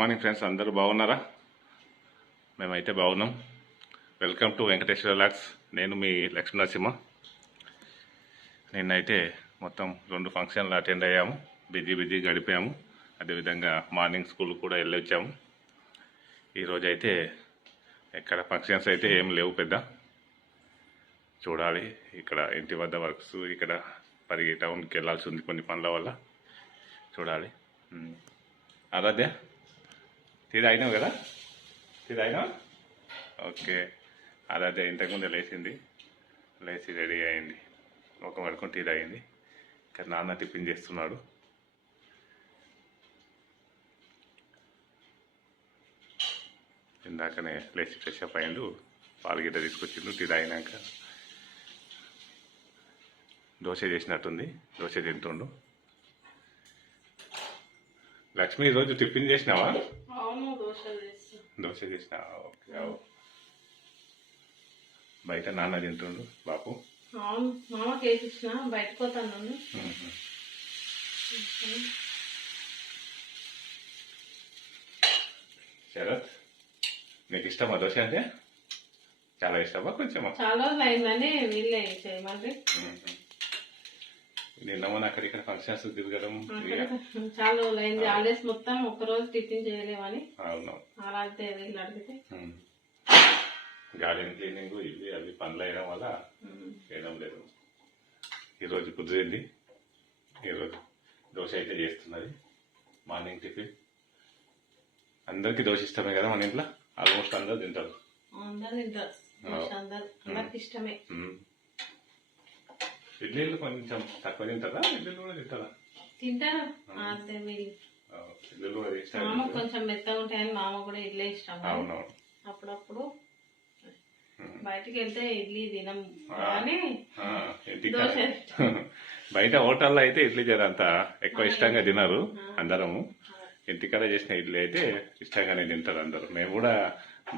Morning friends, అందరూ బాగున్నారా? మేమైతే బాగున్నాం. Welcome to Venkateswara lakhs. నేను మీ లక్ష్మీ నరసింహ. నిన్నైతే మొత్తం 2 ఫంక్షన్లు అటెండ్ అయ్యాము. బిజీ గడిపాము. అదేవిధంగా మార్నింగ్ స్కూల్ కూడా వెళ్ళొచ్చాము. ఈరోజు అయితే ఎక్కడ ఫంక్షన్స్ అయితే ఏం లేవు పెద్ద. చూడాలి, ఇక్కడ ఇంటి వద్ద వర్క్స్, ఇక్కడ పరిగి టౌన్కి వెళ్ళాల్సి ఉంది కొన్ని పనుల వల్ల. చూడాలి. ఆరాధ్య, టీ తాగినావు కదా? టీ తాగినా? ఓకే. ఆరాధ్య ఇంతకుముందే లేచి రెడీ అయింది. ఒక వరకు టీ తాగింది. ఇక్కడ నాన్న టిఫిన్ చేస్తున్నాడు. ఇందాకనే లేచి ఫ్రెష్ అప్ అయ్యిండు. పాలు గిట్ట తీసుకొచ్చిండు. టీ తాగినాక దోశ చేసినట్టుంది, దోశ తింటుండు. లక్ష్మి, ఈరోజు టిఫిన్ చేసినావా? దోశ చేసినావా? ఓకే. బయట నాన్న తింటుండు బాపు. శరత్, నీకు ఇష్టమా దోశ అంటే? చాలా ఇష్టమా? కొంచెమా? చాలా అయిందని వీళ్ళే చేయమండి. నిన్న మన అక్కడిక్కడ ఫంక్షన్స్ తిరగడం చాలా రోజులైంది. హాలిడేస్ మొత్తం ఒక్కరోజు టిఫిన్ చేయలేమని. అవును, అలాంటి వీళ్ళు అడిగితే గార్డెన్ క్లీనింగ్ ఇవి అవి పనులు అయిన వల్ల చేయడం లేదు. ఈరోజు కుదిరింది. ఈరోజు దోశ అయితే చేస్తున్నది. మార్నింగ్ టిఫిన్ అందరికీ దోశ ఇష్టమే కదా మన ఇంట్లో. ఆల్మోస్ట్ అందరు తింటారు. అందరికి ఇష్టమే. ఇడ్లీలు కొంచెం తక్కువ తింటారా? ఇడ్లీలు కూడా తింటారా? తింటారు. ఇడ్లీలు కూడా ఇష్టం. మామ కొంచెం మెత్తగా ఉంటాయని మామ కూడా ఇడ్లీ ఇష్టం. అవునవును. అప్పుడప్పుడు బయటికి వెళ్తే ఇడ్లీ తినం కానీ బయట హోటల్లో అయితే ఇడ్లీ అంత ఎక్కువ ఇష్టంగా తినరు అందరము. ఇంటికాడ చేసిన ఇడ్లీ అయితే ఇష్టంగానే తింటారు అందరు. మేము కూడా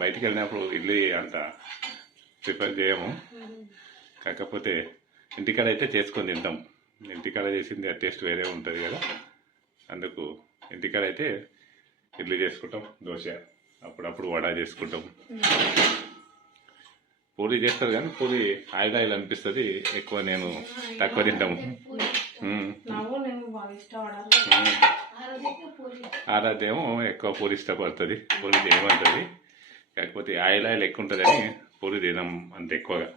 బయటికి వెళ్ళినప్పుడు ఇడ్లీ అంత ప్రిఫర్ చేయము. కాకపోతే ఇంటికాడ అయితే చేసుకొని తింటాం. ఇంటికాడ చేసింది ఆ టేస్ట్ వేరే ఉంటుంది కదా. అందుకు ఇంటికాడ అయితే ఇడ్లీ చేసుకుంటాం, దోశ, అప్పుడప్పుడు వడ చేసుకుంటాం. పూరి చేస్తారు కానీ పూరి ఆయిల్ అనిపిస్తుంది ఎక్కువ. నేను తక్కువ తింటాము. ఆరాధ్యేమో ఎక్కువ పూరి ఇష్టపడుతుంది. పూరి చేయమంటుంది. కాకపోతే ఆయిల్ ఎక్కువ ఉంటుందని పూరి తినం అంత ఎక్కువగా.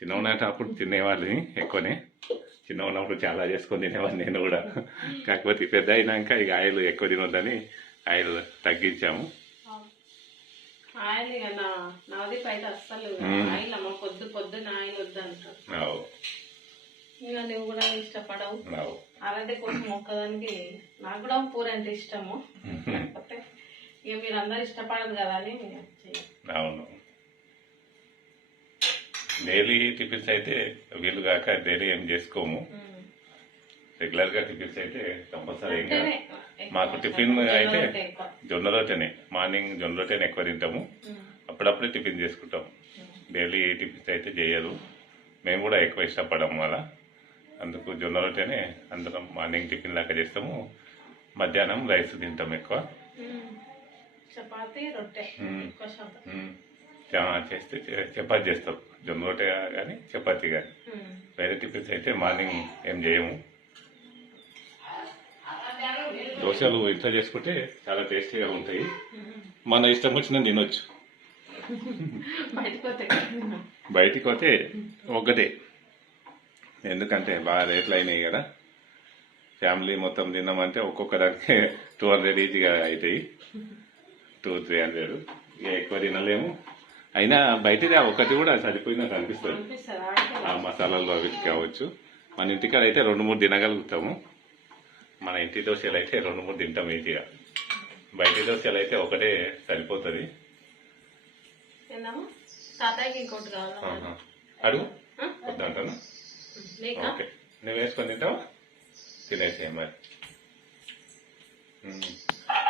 చిన్న ఉన్నప్పుడు తినేవాళ్ళని ఎక్కువనే. చిన్న ఉన్నప్పుడు చాలా చేసుకొని తినేవాడిని నేను కూడా. కాకపోతే పెద్ద అయినాక ఇక ఆయిల్ ఎక్కువ తినొద్దని ఆయిల్ తగ్గించాము. పొద్దున్న ఆయిల్ వద్దంటావు. ఇక నువ్వు కూడా ఇష్టపడవు. అలాంటి కొంచెం ఒక్కదానికి నాకు కూడా పూరి అంటే ఇష్టము. కాకపోతే ఇక మీరు అందరు ఇష్టపడదు కదా అని. అవును, డైలీ టిఫిన్స్ అయితే వీలు కాక డైలీ ఏం చేసుకోము. రెగ్యులర్గా టిఫిన్స్ అయితే కంపల్సరీ ఏం కాదు. మాకు టిఫిన్ అయితే జొన్న రొట్టెనే. మార్నింగ్ జొన్న రొట్టెని ఎక్కువ తింటాము. అప్పుడప్పుడే టిఫిన్ చేసుకుంటాం. డైలీ టిఫిన్స్ అయితే చేయరు. మేము కూడా ఎక్కువ ఇష్టపడము అలా. అందుకు జొన్న రొట్టెనే అందరం మార్నింగ్ టిఫిన్ లాగా చేస్తాము. మధ్యాహ్నం రైస్ తింటాం ఎక్కువ. చపాతీ రొట్టె చేస్తే చపాతీ చేస్తాం. జొన్న రొట్టె కానీ చపాతీ కానీ. వేరే టిఫిన్స్ అయితే మార్నింగ్ ఏం చేయము. దోశలు ఇంట్లో చేసుకుంటే చాలా టేస్టీగా ఉంటాయి. మన ఇష్టం వచ్చిన తినొచ్చు. బయటికి పోతే ఒక్కటే. ఎందుకంటే బాగా రేట్లు అయినాయి కదా. ఫ్యామిలీ మొత్తం తిన్నామంటే ఒక్కొక్క దానికి 200 ఈజీగా అవుతాయి. 200-300 ఎక్కువ తినలేము. అయినా బయటది ఒకటి కూడా సరిపోయినట్టు అనిపిస్తుంది. ఆ మసాలాలు అవి కావచ్చు. మన ఇంటికాడ అయితే 2-3 తినగలుగుతాము. మన ఇంటి దోశలు అయితే 2-3 తింటాం ఈజీగా. బయట దోశలు అయితే ఒకటే సరిపోతుంది. అడుగు వద్దంటాను. ఓకే, నువ్వు వేసుకొని తింటావా? తినేసే మరి.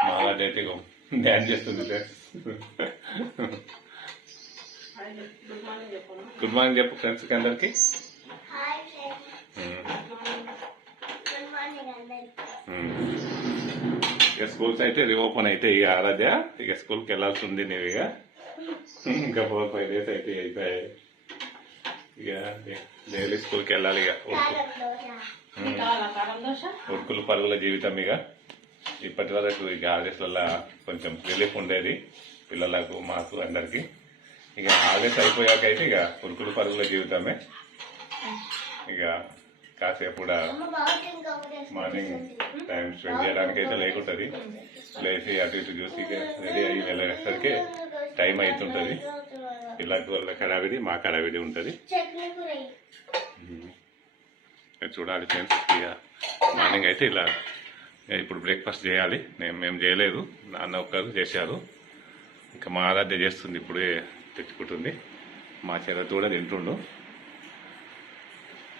మాలా డైతే డ్యాన్స్ చేస్తుంది. గుడ్ మార్నింగ్ చెప్పు ఫ్రెండ్స్కి అందరికి. ఇక స్కూల్స్ అయితే రీఓపెన్ అయితే ఇక ఆరాధ్య ఇక స్కూల్కి వెళ్ళాల్సి ఉంది నీవు ఇక ఇంకా 4-5 days అయితే అయిపోయాయి ఇక డైలీ స్కూల్కి వెళ్ళాలి ఇక ఉరుకులు పరుగుల జీవితం ఇక ఇప్పటి వరకు ఇక హాలిడేస్లలో కొంచెం రిలీఫ్ ఉండేది పిల్లలకు మాకు అందరికి ఇక హాలిడేస్ అయిపోయాక అయితే ఇక ఉరుకులు పరుగుల జీవితమే ఇక కాసేపు కూడా మార్నింగ్ టైం స్పెండ్ చేయడానికి అయితే లేకుంటుంది లేచి అటు ఇటు చూసి రెడీ అయ్యి వెళ్ళేసరికి టైం అవుతుంటుంది పిల్లలకు వాళ్ళ కడావిడి మా కడావిడి ఉంటుంది చూడాలి ఫ్రెండ్స్ ఇక మార్నింగ్ అయితే ఇలా ఇప్పుడు బ్రేక్ఫాస్ట్ చేయాలి మేము చేయలేదు నాన్న ఒక్కరు చేశారు ఇంకా మా ఆరాధ్య చేస్తుంది ఇప్పుడే తెచ్చుకుంటుంది మా చెరత్ కూడా తింటుండు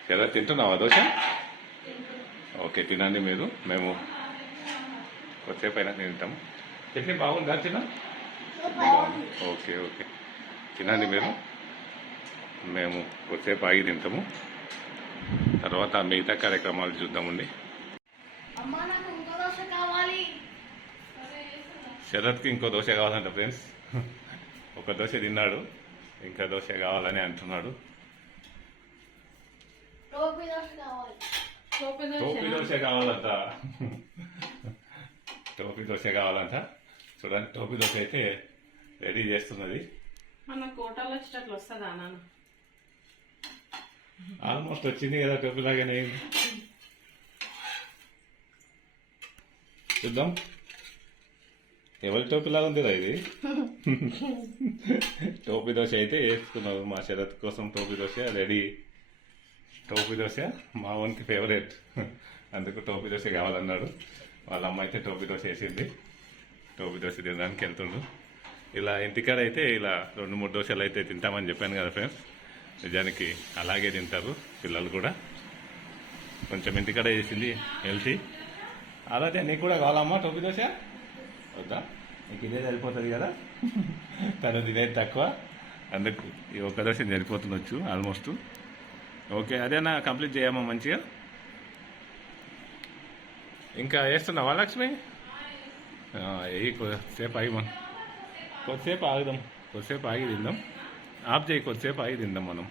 చెరత్ తింటున్నావా దోశ ఓకే తినండి మీరు మేము కొద్దిసేపు అయినా తింటాము చట్నీ బాగుందా చిన్న ఓకే ఓకే తినండి మీరు మేము కొద్దిసేపు ఆగి తింటాము తర్వాత మిగతా కార్యక్రమాలు చూద్దామండి శరత్కి ఇంకో దోశ కావాలంట ఫ్రెండ్స్ ఒక దోశ తిన్నాడు ఇంకా దోశ కావాలని అంటున్నాడు టోపీ దోశ కావాలంట టోపీ దోశ కావాలంట చూడండి టోపీ దోశ అయితే రెడీ చేస్తున్నది మన కోటాలో వచ్చేటట్లు వస్తుందా నాన్న ఆల్మోస్ట్ వచ్చింది కదా టోపీ లాగానే చూద్దాం ఎవరి టోపీ లాగా ఉంది ఇది టోపీ దోశ అయితే వేసుకున్నావు మా శరత్ కోసం టోపీ దోశ రెడీ టోపీ దోశ మా ఓన్కి ఫేవరెట్ అందుకు టోపీ దోశ కావాలన్నాడు వాళ్ళ అమ్మ అయితే టోపీ దోశ వేసింది టోపీ దోశ తినడానికి వెళ్తుండు ఇలా ఇంటికాడ అయితే ఇలా 2-3 దోశలు అయితే తింటామని చెప్పాను కదా ఫ్రెండ్స్ నిజానికి అలాగే తింటారు పిల్లలు కూడా కొంచెం ఇంటికాడ చేసింది హెల్తీ అలాగే నీకు కూడా కావాలమ్మా టోపీ దోశ వద్దా నీకు ఇదే సరిపోతుంది కదా తను తినేది తక్కువ అందుకు ఈ ఒక్క దోశ సరిపోతుండొచ్చు ఆల్మోస్ట్ ఓకే అదేనా కంప్లీట్ చేయమ్మా మంచిగా ఇంకా వేస్తున్నావా లక్ష్మి ఏ కొద్దిసేపు ఆగి మనం కొద్దిసేపు ఆగుదాం కొద్దిసేపు ఆగి తిందాం ఆఫ్ చేయి కొద్దిసేపు ఆగి తిందాం మనం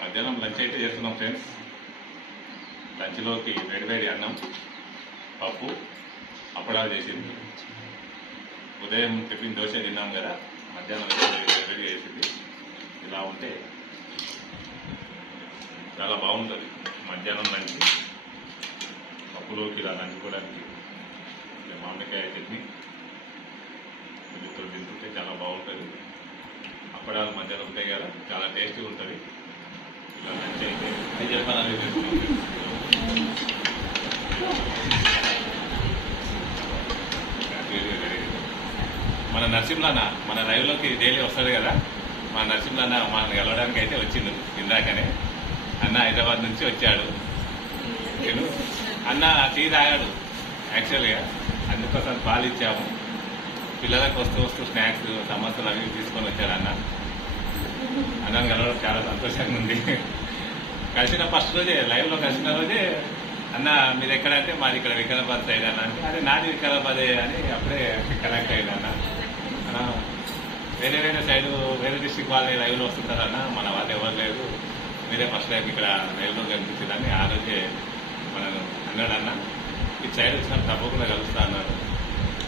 మధ్యాహ్నం లంచ్ అయితే చేస్తున్నాం ఫ్రెండ్స్ లంచ్లోకి వేడివేడి అన్నం పప్పు అప్పడాలు చేసింది ఉదయం టిఫిన్ దోశ తిన్నాం కదా మధ్యాహ్నం వేడి చేసింది ఇలా ఉంటే చాలా బాగుంటుంది మధ్యాహ్నం లంచ్ పప్పులోకి ఇలా నంచుకోవడానికి మామిడికాయ చట్నీ వీటితో తింటుంటే చాలా బాగుంటుంది అప్పడాలు మధ్యాహ్నం ఉంటాయి కదా చాలా టేస్టీగా ఉంటుంది ఇలా లంచ్ అయితే అది చెప్పాలని మన నరసింహన్న మన లైవ్లోకి డైలీ వస్తుంది కదా మా నరసింహన్న మనల్ని కలవడానికి అయితే వచ్చిండు ఇందాకనే అన్న హైదరాబాద్ నుంచి వచ్చాడు నేను అన్న టీ తాగాడు యాక్చువల్గా అందుకోసం పాలు ఇచ్చాము పిల్లలకు వస్తూ స్నాక్స్ సమోసాలు అవి తీసుకొని వచ్చాడు అన్నను కలవడం చాలా సంతోషంగా ఉంది కలిసిన ఫస్ట్ రోజే లైవ్లో కలిసిన రోజే అన్న మీరు ఎక్కడ అంటే మాది ఇక్కడ వికారాబాద్ సైడ్ అన్న అంటే అదే నాది వికారాబాదే అని అప్పుడే కనెక్ట్ అయింది అన్న వేరే సైడ్ వేరే డిస్ట్రిక్ట్ వాళ్ళని లైవ్లో వస్తుంటారన్న మన వాళ్ళు ఎవరు లేదు మీరే ఫస్ట్ టైం ఇక్కడ లైవ్లో కనిపించిందని ఆ రోజే మనను అన్నాడు అన్న ఈ సైడ్ వచ్చినా తప్పకుండా కలుస్తా అన్నారు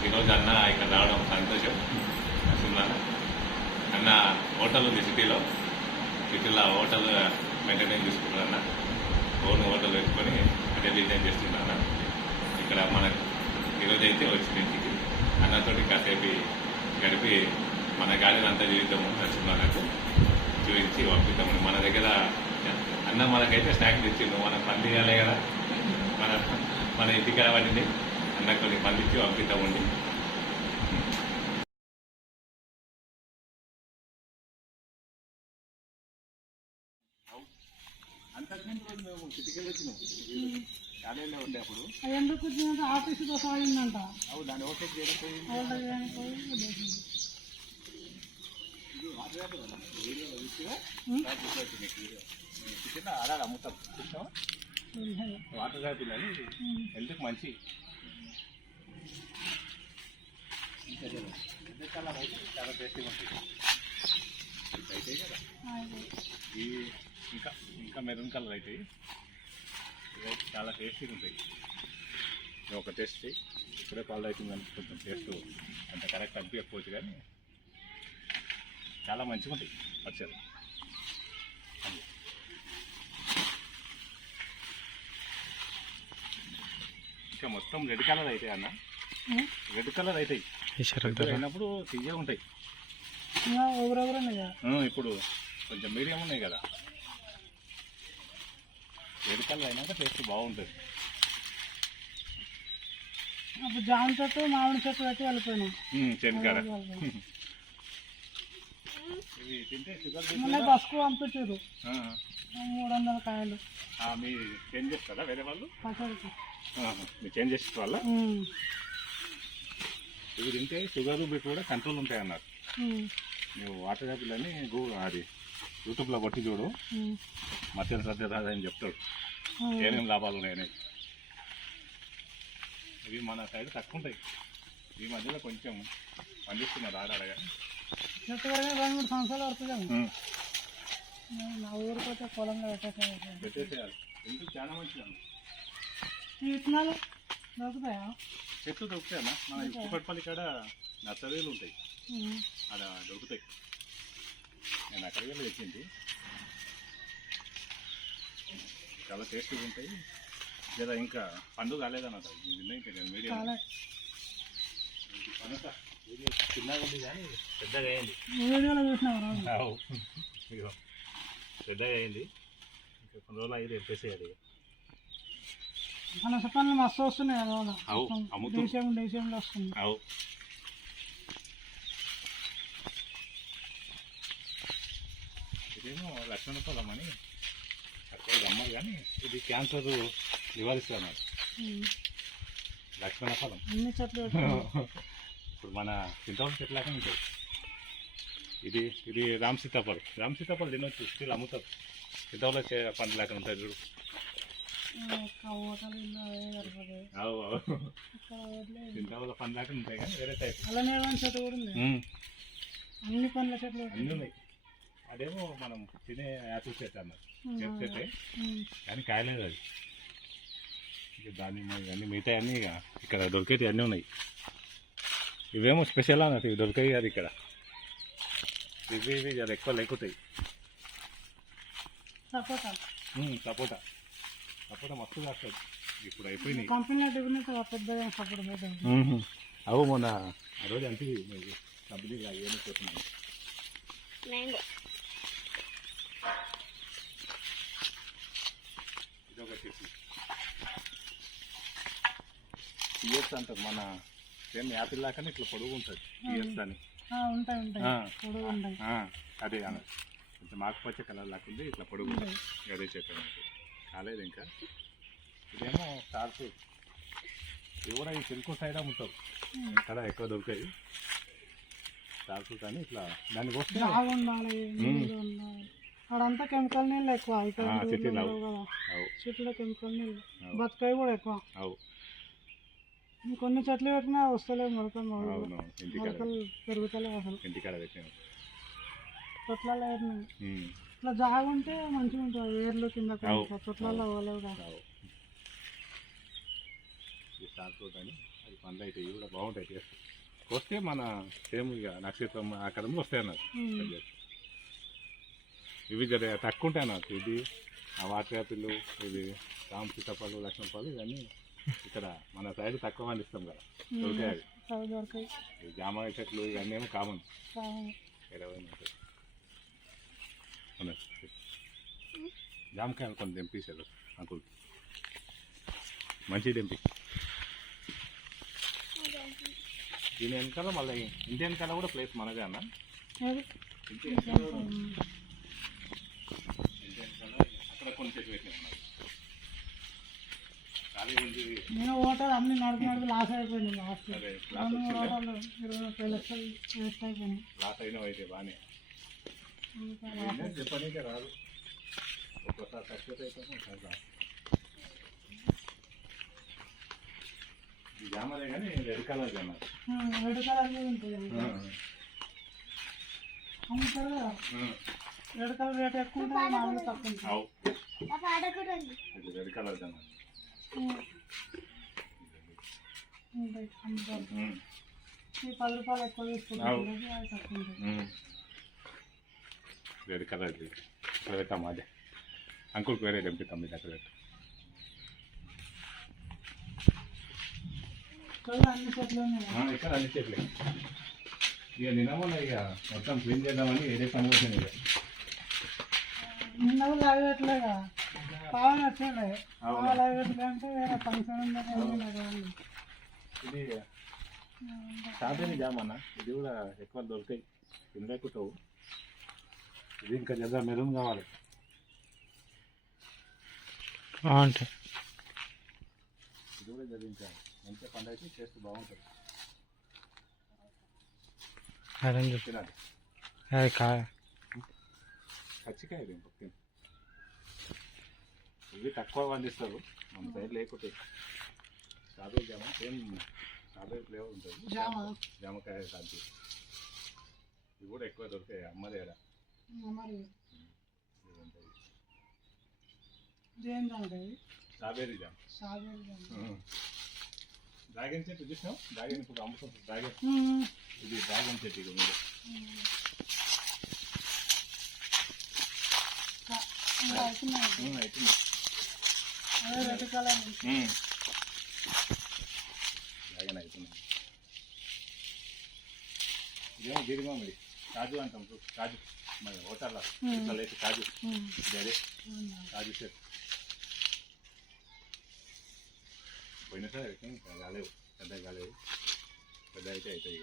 ఈరోజు అన్న ఇక్కడ రావడం సంతోషం నరసింహ అన్న హోటల్ ఉంది సిటీలో హోటల్ మెయింటైన్ చేసుకుంటారు అన్న ఓన్ హోటల్ పెట్టుకొని అదే డిజైన్ చేస్తున్నాను ఇక్కడ మనకు ఈరోజు అయితే వచ్చింది ఇంటికి అన్నతోటి కాసేపు గడిపి మన గాడిని అంతా చూద్దాము నరసింహకు చూపించి పంపిద్దాము మన దగ్గర అన్న మనకైతే స్నాక్స్ తెచ్చిండు మనం పని తీయాలి కదా మన ఇంటికి రావాలండి అన్న కొన్ని పని ఇచ్చి పంపిద్దామండి అంతకుముందు రోజు మేము సిటీకి వచ్చినాం కాలేజీలో ఉండే అప్పుడు ఎందుకు వచ్చిందంటే ఆఫీసులో సాగిందంట అవు దాన్ని ఓకే చేయకపోయింది చికెన్ ఆడాలి అమ్ముతాం వాటర్ యాపిల్ అని హెల్త్కి మంచి కలర్ అయితే చాలా టేస్టీగా ఉంటుంది అయితే కదా ఈ ఇంకా ఇంకా మెరూన్ కలర్ అవుతాయి ఇవైతే చాలా టేస్టీగా ఉంటాయి ఒక టేస్ట్ ఇప్పుడే పాలు అవుతుంది కొంచెం టేస్ట్ అంత కరెక్ట్ అనిపించకపోవచ్చు కానీ చాలా మంచిగా ఉంటాయి వచ్చారు ఇంకా మొత్తం రెడ్ కలర్ అవుతాయి అన్న రెడ్ కలర్ అవుతాయి అయినప్పుడు తీయగా ఉంటాయి ఇప్పుడు కొంచెం మీడియం ఉన్నాయి కదా రెడ్ కలర్ అయినాక టేస్ట్ బాగుంటుంది అప్పుడు జామ చెట్టు మామిడి చెట్టు పెట్టి వెళ్ళిపోయినాం చెనికాడ ఇవి తింటే షుగర్ బస్కు పంపించారు 300 కాయలు మీరు చేంజ్ చేస్తారా వేరే వాళ్ళు పచ్చడికి మీరు చేంజ్ చేసే వాళ్ళ ఇవి తింటే షుగర్ బీట్ కూడా కంట్రోల్ ఉంటాయి అన్నారు నువ్వు వాటర్ యాపిల్ అని అది యూట్యూబ్లో కొట్టి చూడు మధ్య సర్ది రాదని చెప్తాడు ఏమేమి లాభాలు ఉన్నాయని ఇవి మన సైడ్ తక్కువ ఉంటాయి ఈ మధ్యలో కొంచెం పండిస్తున్నారు ఆడాడగా చెట్టు వరకు 2-3 సంవత్సరాలు పడుతుంది నా ఊరికి వచ్చే పొలంలో పెట్టేసేయాలి ఎందుకు చాలా మంచిగా ఈ విత్తనాలు దొరుకుతాయా చెట్లు దొరుకుతాయన్నా మన ఉప్పుపట్పల్లి కాడ నర్సరీలు ఉంటాయి అక్కడ దొరుకుతాయి నేను అక్కడికి వెళ్ళి తెచ్చింది చాలా టేస్టీగా ఉంటాయి జర ఇంకా పండుగ కాలేదన్నమాట ఇంకా మీడియం చిన్నగా ఉంది కానీ పెద్దగా అయింది వీడియోలో చూసినావు పెద్దగా అయింది ఇంకా కొన్ని రోజులు అయితే తెప్పేసేయాలి పనస పనులు మస్తు వస్తున్నాయి దేశంలో వస్తుంది ఇదేమో లక్ష్మణ ఫలం అని అక్కడ అమ్మాయి కానీ ఇది క్యాన్సర్ నివారిస్తున్నారు లక్ష్మణ ఫలం అన్ని చెట్లు ఇప్పుడు మన చింతవరం చెట్లాగా ఉంటాయి ఇది రామ్ సీతాఫలం తినొచ్చు స్టిల్ అమ్ముతారు చింతవరం పండు లేక ఉంటాయి చూడు చింతవరం పండు లేక ఉంటాయి కానీ వేరే టైప్ అలానే చెట్టు కూడా ఉంది అన్ని పండ్ల చెట్లు అన్నీ ఉన్నాయి అదేమో మనం తినే యాపిల్ చెట్టు అన్నారు చెట్టే కానీ కాయలేదు అది ఇక దాన్ని అన్నీ మిగతా అన్నీ ఇక్కడ దొరికేవి అన్నీ ఉన్నాయి ఇవేమో స్పెషల్ అన్నట్టు ఇవి దొరికాయి అది ఇక్కడ ఇవి అది ఎక్కువ లేకుతాయి సపోటా సపోటా మస్తు కాస్తుంది ఇప్పుడు అయిపోయినాయి కంపెనీలో పెద్దగా సపోటా అవు మొన్న ఆ రోజు అంటే కంపెనీగా ఏమి పోతున్నాయి ఇది ఒకటి ఇయర్స్ అంటారు మన సేమ్ యాపిల్ లాగానే ఇట్లా పొడుగు ఉంటుంది ఇయర్స్ అని ఉంటాయి అదే అన్న కొంచెం ఆకుపచ్చ కలర్ లాక్కుంది ఇట్లా పొడుగు ఉంటుంది అదే చెప్పాను కాలేదు ఇంకా ఇదేమో స్టార్ ఫ్రూట్ ఇవి కూడా ఈ తెలుగు సైడ్ అమ్ముతారు ఇక్కడ ఎక్కువ దొరికాయి స్టార్ ఫ్రూట్ అని ఇట్లా దానికి వస్తే అక్కడంతా కెమికల్ నీళ్ళు ఎక్కువ సిటీలో కెమికల్ నీళ్ళు బతుకాయి కూడా ఎక్కువ కొన్ని చెట్లు పెట్టినా వస్తలేదు మొలకలు పెరుగుతలేవు అసలు ఇంటికాడ పెట్టినా తొట్లలో ఇట్లా జాగుంటే మంచిగా ఉంటుంది వేర్లు కింద తొట్లలో పోలేవు స్టార్ ఫ్రూట్ అని అది పండ్లు అయితే ఇవి కూడా బాగుంటాయి టేస్ట్ వస్తే మన సేమ్ ఇక నక్షత్రం ఆకారంలో వస్తాయి అన్నారు ఇవి జర తక్కువ ఉంటాయి అన్నారు ఇది ఆ వాటర్ యాపిల్ ఇది రామ్ సీతాఫలం లక్ష్మణ ఫలం ఇవన్నీ ఇక్కడ మన సైడ్ తక్కువ పండిస్తాం కదా దొరికాయి అవి జామాయి చెట్లు ఇవన్నీ ఏమో కామన్ 20 ఉంటాయి జామకాయలు కొన్ని తెంపేశారు అంకుల్ మంచి తెంపి దీని వెనకాల మళ్ళీ ఇంటి వెనకాల కూడా ప్లేస్ మనదే అన్న ఇంటి వెనకాల అక్కడ కొన్ని చెట్లు పెట్టినా ఖాళీ ఉంది నేను ఓటర్ అన్ని నడుపు లాస్ అయిపోయింది లాస్ట్ 20-30 లక్షలు వేస్ట్ అయిపోయింది లాస్ అయినా అయితే బాగానే చెప్పనీకే రాదు, ఒక్కోసారి సక్సెస్ అవుతాము, ఒకసారి రాదు. ఈ జామరే కానీ రెడ్ కలర్ జామ. రెడ్ కలర్ ఉంటుంది అమ్ముతారు కదా. రెడ్ కలర్ రేట్ ఎక్కువ ఉంటుంది, మామూలు తక్కువ ఉంటుంది. ఇది రెడ్ కలర్ జామ. అమ్ముతారు. ఈ 10 రూపాయలు ఎక్కువ తీసుకుంటారు, అది తక్కువ ఉంటుంది. రెడ్ కలర్ ఇది ఇక్కడ పెట్టాము. అదే అంకుల్కి వేరే తెంపిస్తాం, ఇది అక్కడ పెట్టాం. అన్ని చెట్లు ఉన్నాయి. ఇక్కడ అన్ని చెట్లే. ఇక నిన్న ఇక మొత్తం క్లీన్ చేద్దామని వేరే పని వచ్చింది. ఇక నిన్న లైవ్ పెట్టలేదా, పవన్ వచ్చిండే. లైవ్ పెట్టలేదంటే వేరే ఫంక్షన్ ఉందని. ఇది స్ట్రాబెర్రీ జామ్ అన్న, ఇది కూడా ఎక్కువ దొరికాయి, తినలేకుంటావు. ఇది ఇంకా జర మెరూన్ కావాలి అంటే ఇది కూడా జరిగించాలి. మంచిగా పండు అయితే టేస్ట్ బాగుంటుంది. తినాలి. పచ్చికాయ ఇది పక్కన. ఇవి తక్కువ పండిస్తారు మన సైడ్, లేకుంటే స్ట్రాబెర్రీ జామ సేమ్ స్ట్రాబెర్రీ ఫ్లేవర్ ఉంటుంది. జామకాయ కాదు, ఇవి కూడా ఎక్కువ దొరికాయి అమ్మలేడా. స్ట్రాబెర్రీ జామ, డ్రాగన్ చెట్టు చూసినాం. డ్రాగన్ ఇప్పుడు అమ్ముతుంది. డ్రాగన్ ఇది డ్రాగన్ చెట్టు ఇక మీరు అవుతుంది. డ్రాగన్ అవుతుంది. ఇదేమో గిరిమామిడి కాజు అంటాం, కాజు మరి హోటల్లో ఇట్లా లేదు కాజు. ఇది అదే కాజు చెట్టు. పోయినా సరే కాలేవు, పెద్దగా కాలేవు. పెద్ద అయితే అవుతాయి.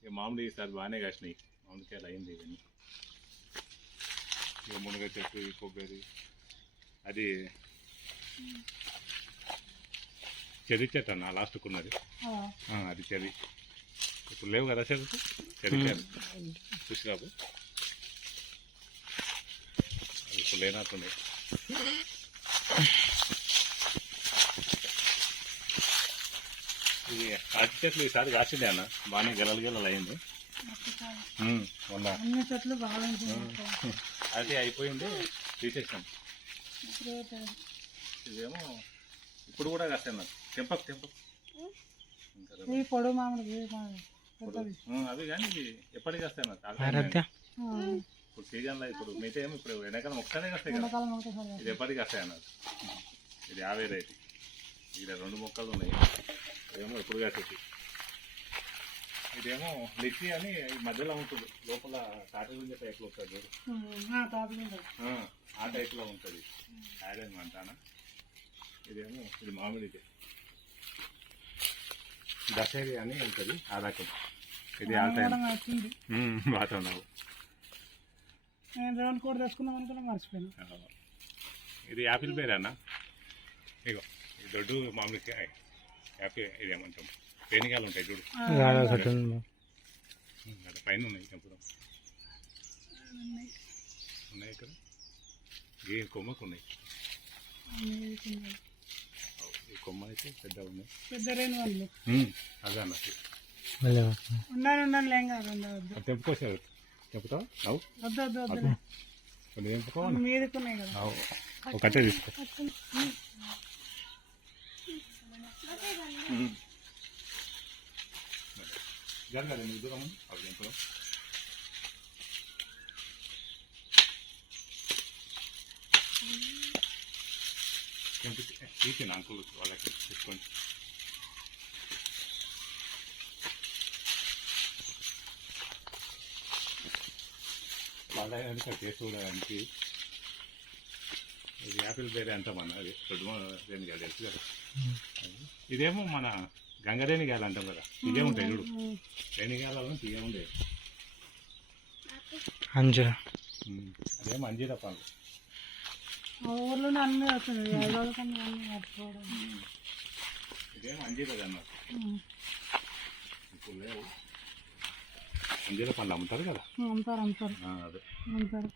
ఇక మామిడి ఈసారి బాగానే కాసినాయి, మామిడికాయలు అయింది. ఇవన్నీ ఇక మునగ చెట్టు, ఈ కొబ్బరి, అది చెర్రీ చెట్టు అన్న లాస్ట్కు ఉన్నది. అది చెర్రీ. ఇప్పుడు లేవు కదా చెరుకు, చెర్రీ చూసి రాబు, ఇప్పుడు లేనట్టున్నాయి. ఇది అరటి చెట్లు ఈసారి కాసిందే అన్న, బాగానే గెలలు అయింది. అన్ని చెట్లు బాగా అది అయిపోయింది, తీసేసాం. ఇదేమో ఇప్పుడు కూడా కాస్తాయి అన్న, తెంపకు పొడు మామిడి అవి కానీ ఎప్పటికి వస్తాయి అన్న. ఇప్పుడు సీజన్లో ఇప్పుడు మిగతా ఏమో ఇప్పుడు ఎండాకాలం ఒకసారి వస్తాయి కదా, ఇది ఎప్పటికి వస్తాయి అన్నారు. ఇది ఆవేరైతే ఇక్కడ 2 మొక్కలు ఉన్నాయి. ఇదేమో ఎప్పుడు కాసేది. ఇదేమో లిచ్చి అని మధ్యలో ఉంటుంది, లోపల తాటిగుంజ టైప్లో ఉంటుంది చూడు, ఆ టైప్లో ఉంటుంది. ఆడేది అంటానా. ఇదేమో ఇది మామిడిది దశేరి అని ఉంటుంది, ఆ రకం. ఇది ఆ టైం బాగున్నావు. నేను కూడా తెచ్చుకున్నాం అనుకున్నా, మర్చిపోయాను. ఇది యాపిల్ పేరు అన్న. ఇగో ఇది దొడ్డు మామిడికాయ యాపిల్. ఇదేమంటాం పేనికాయలు ఉంటాయి చూడు, అక్కడ పైన ఉన్నాయి. తెంపుదాం. ఉన్నాయి ఇక్కడ, ఈ కొమ్మకు ఉన్నాయి. ఈ కొమ్మ అయితే పెద్దగా ఉన్నాయి, పెద్ద రేణు వాళ్ళు. అదే అన్నట్టు ఉండాలి. తెంపుకోసారు, చెప్తావు అవు వద్దు తెంపుకో, మీదకున్నాయి కదా, ఒకటే తీసుకో. జరగాలి నీకు దూరం అవి తెంపుదాం. తీసిన అంకుల్ వాళ్ళకి తీసుకోండి. వాళ్ళ టేస్ట్ కూడా అనికి. ఇది యాపిల్ బేరే అంటామన్న, అది రేణి గాయలు తెలుసు కదా. ఇదేమో మన గంగరేణి గాయలు అంటాం కదా, తీగే ఉంటాయి చూడు. రేణి గాయలు తీగే ఉంటాయి. అంజీరా, అదేమో అంజీరా పండు. ఊర్లో అన్నీ వస్తున్నాయి, ఇదేమో అంజీరా అన్నారు, ఇప్పుడు లేవు. అంజీర పండ్లు అమ్ముతారు కదా అమ్ముతారు అమ్ముతారు అదే అమ్ముతారు.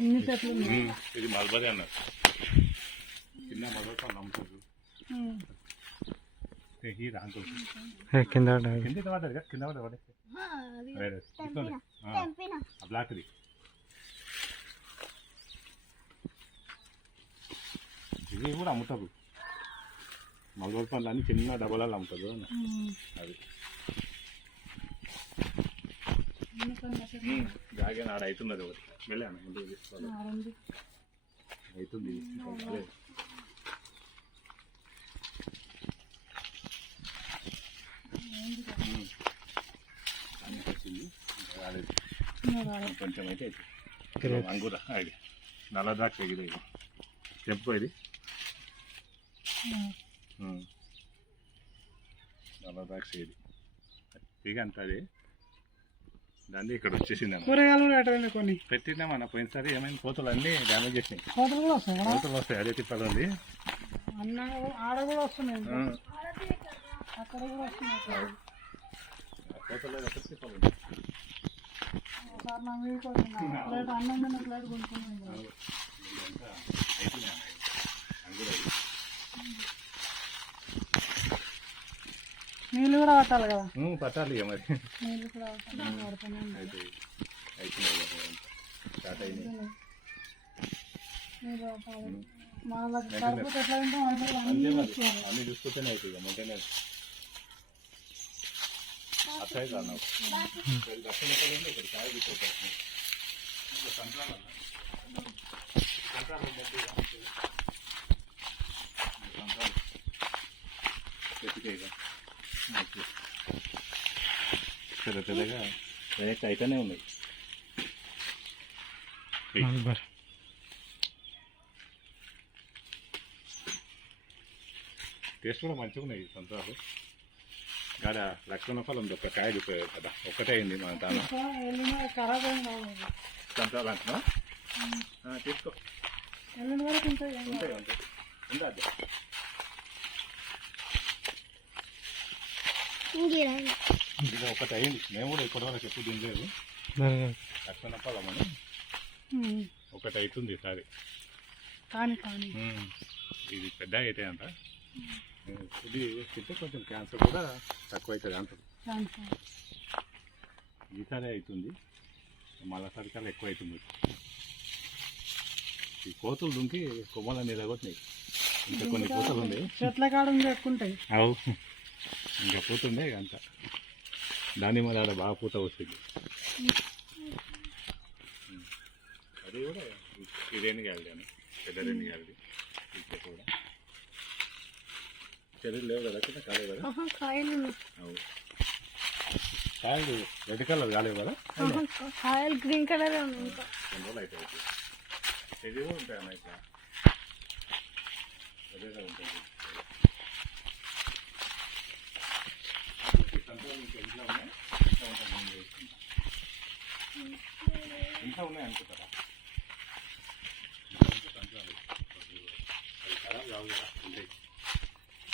ఇన్ని చెట్లు ఉన్నాయి. ఇది మల్బరీ అన్నారు చిన్న మల్బరీ పండ్లు అమ్ముతారు కింద పడ్డది కింద పడ్డది బ్లాక్ది ఇవి కూడా అమ్ముతారు మల్బరీ పండ్లు అన్ని చిన్న డబ్బాలలో అమ్ముతారు అది జాగే ఆడ అవుతున్నది ఒకటి వెళ్ళాను ముందుకు తీసుకోవాలి అవుతుంది వచ్చింది కొంచెం అయితే అంగూర అది నల్ల ద్రాక్ష ఇది చెప్పుకో ఇది నల్ల ద్రాక్ష ఇది తీగ అంత అది దాన్ని ఇక్కడ వచ్చేసింది కూరగాయలు కూడా అటండి కొన్ని పెట్టినామన్న పోయినసారి ఏమైనా కోతలు అన్నీ డ్యామేజ్ చేసినాయి కోతలు కూడా వస్తాయి కోతలు వస్తాయి అదే తిప్పలు ఉంది అన్న ఆడ కూడా వస్తున్నాయి అక్కడ కూడా వస్తున్నాయి కోతలు తిప్పలు ఒకసారి నా మీదకి వచ్చింది ప్లేట్ అన్నం తిన్న ప్లేట్ కొనుక్కున్నాను నీళ్ళు కూడా పట్టాలి కదా పట్టాలి ఇక మరి నీళ్ళు కూడా పడుతున్నాయి స్టార్ట్ అయింది నీళ్ళు పట్టాలి మన సరిపోతే ఎట్లా తింటాం అన్నీ చూసుకుంటేనే అవుతుంది ఇక మొదలనే అట్లా కాదు నాకు ఇక్కడ కాయ తీసుకొచ్చాను పెద్ద పెద్దగా రేట్ అయితేనే ఉన్నాయి టేస్ట్ కూడా మంచిగా ఉన్నాయి సంతరాలు గాడ లక్షణ ఫలం ఉంది ఒక్క కాయ చూపేది కదా ఒక్కటే అయింది మన తాను ఖరాబ్ అయింది సంతరాలు అంటున్నా తీసుకో ఎల్లుండి వరకు ఉంటాయి ఉంటాయి ఉంటాయి ఉందా ఇది ఒకటి అయింది మేము కూడా ఇప్పటివరకు ఎప్పుడు తినలేదు లక్షణ ఫలం అని ఒకటి అవుతుంది ఈసారి కానీ కానీ ఇది పెద్ద అయితే అంట ఇది తింటే కొంచెం క్యాన్సర్ కూడా తక్కువ అవుతుంది అంటారు ఈసారి అవుతుంది మళ్ళీసారి కల్లా ఎక్కువ అవుతుంది ఈ కోతులు దుంకి కొమ్మలన్నీ ఎదగొట్టినాయి ఇంకా కొన్ని కోతలు ఉన్నాయి చెట్ల కాడ ఎక్కుంటాయి అవు ఇంకా పూతుండే అంత దాని మీద ఆడ బాగా పూత వస్తుంది అది కూడా ఇదేని కాదు పెద్ద రేణి కాదు ఇంకా కూడా చెరువులు లేవు కదా కింద కాలేవు కదా కాయలు అవు కాయలు రెడ్ కలర్ కాలేవు కదా కాయలు గ్రీన్ కలర్ కొన్ని రోజులు అయితే ఇది కూడా ఉంటాయి అన్న ఇట్లా అదేగా ఉంటుంది ఇంకా ఉన్నాయి అనుకుంటారా ఖరాబ్ కావు కదా ఉంటాయి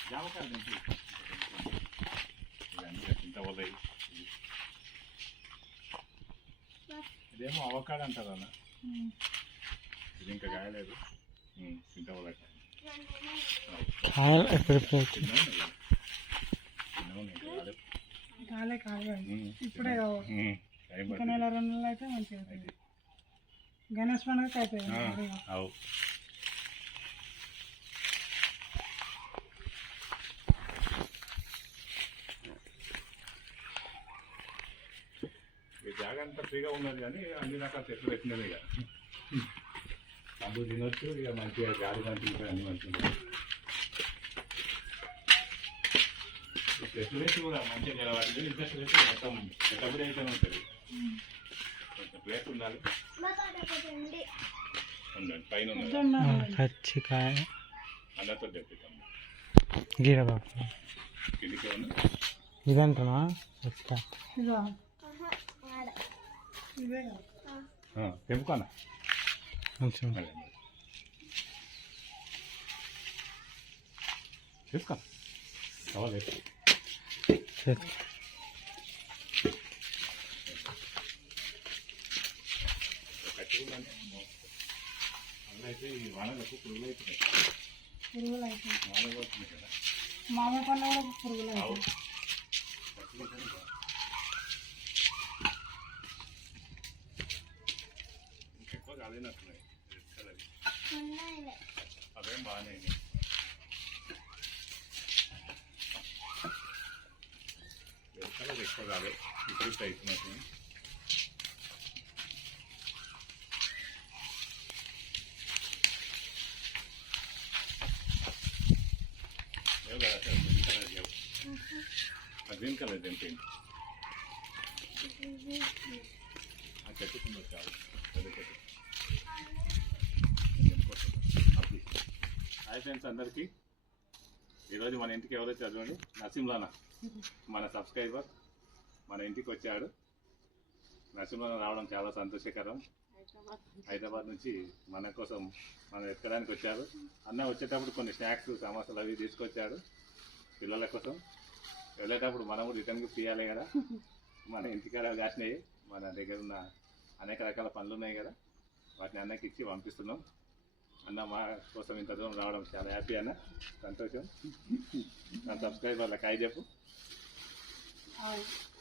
జామకాయలు తింటాయి ఇవన్నీ ఇంత వదయి ఇదేమో అవకాడ అంటారు అన్న ఇది ఇంకా కాయలేదు ఇంత వదకాయ కాలే కాలే ఇప్పుడే ఇంకా నెల 2 నెలలు అయితే మంచిగా అవుతుంది గణేష్ పండుగకి అయిపోయింది అవు ఈ జాగా అంతా ఫ్రీగా ఉన్నది కానీ అన్ని రకాల చెట్లు పెట్టినవి ఇక డబ్బు తినొచ్చు ఇక మంచిగా గాలి మంచిగా అన్ని మంచిగా చెట్లు వేసి కూడా మంచిగా నిలబడి ఇంట్రెస్ట్ వేసి మొత్తం ఎక్కబడి అయితేనే ఉంటుంది కొంచెం ప్లేస్ ఉండాలి ఉండండి పైన ఉన్నది పచ్చికాయ అందరితో తెప్పిస్తాం గీరబాబు కిందికి ఉన్న ఇదంటున్నా తెంపుకోనా తీసుకో కావాలి అయితే ఈ వానలకు పురుగులు అవుతున్నాయి. పురుగులు అవుతాయి. వానలు వస్తున్నాయి కదా. మామిడి పండ్లు కూడా పురుగులు అవుతాయి. ఎక్కువ కాలేనట్టున్నాయి రెడ్ కలర్. అవేం బాగానే రెడ్ కలర్ ఎక్కువ కాలే, ఇప్పుడు అవుతున్నట్టు. లేవు కదా సార్, గ్రీన్ కలర్ లేవు. ఆ గ్రీన్ కలర్ ఏంటి? ఆ చెట్టుకుందో చాలు, పెద్ద చెట్టు. హాయ్ ఫ్రెండ్స్ అందరికీ. ఈరోజు మన ఇంటికి ఎవరో చదవండి, నరసింహలానా మన సబ్స్క్రైబర్ మన ఇంటికి వచ్చాడు. నరసింహలానా రావడం చాలా సంతోషకరం. హైదరాబాద్ నుంచి మన కోసం మనం ఎక్కడానికి వచ్చారు. అన్న వచ్చేటప్పుడు కొన్ని స్నాక్స్ సమోసాలు అవి తీసుకొచ్చాడు పిల్లల కోసం. వెళ్ళేటప్పుడు మనము రిటర్న్ గిఫ్ట్ ఇవ్వాలి కదా. మన ఇంటికాడ కాసినాయి, మన దగ్గర ఉన్న అనేక రకాల పనులు ఉన్నాయి కదా, వాటిని అన్నకి ఇచ్చి పంపిస్తున్నాం. అన్న మా కోసం ఇంత దూరం రావడం చాలా హ్యాపీ అన్న, సంతోషం. నా సబ్స్క్రైబర్లకు హాయ్ చెప్పు.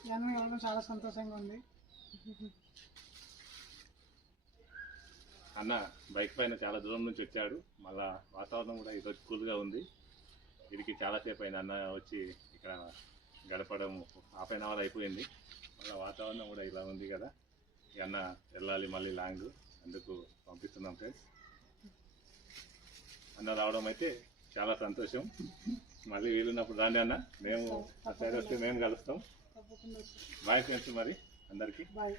ఇవన్నీ వెళ్ళడం చాలా సంతోషంగా ఉంది. అన్న బైక్ పైన చాలా దూరం నుంచి వచ్చాడు. మళ్ళా వాతావరణం కూడా ఈరోజు కూల్గా ఉంది. వీడికి చాలాసేపు అయింది అన్న వచ్చి ఇక్కడ గడపడం, హాఫ్ అన్ అవర్ అయిపోయింది. మళ్ళీ వాతావరణం కూడా ఇలా ఉంది కదా, ఇక అన్న వెళ్ళాలి మళ్ళీ లాంగ్, అందుకు పంపిస్తున్నాం ఫ్రెండ్స్. అన్న రావడం అయితే చాలా సంతోషం. మళ్ళీ వీలున్నప్పుడు రాండి అన్న, మేము ఆ సైడ్ వస్తే మేము కలుస్తాం. బాయ్ ఫ్రెండ్స్ మరి అందరికీ. బాయ్.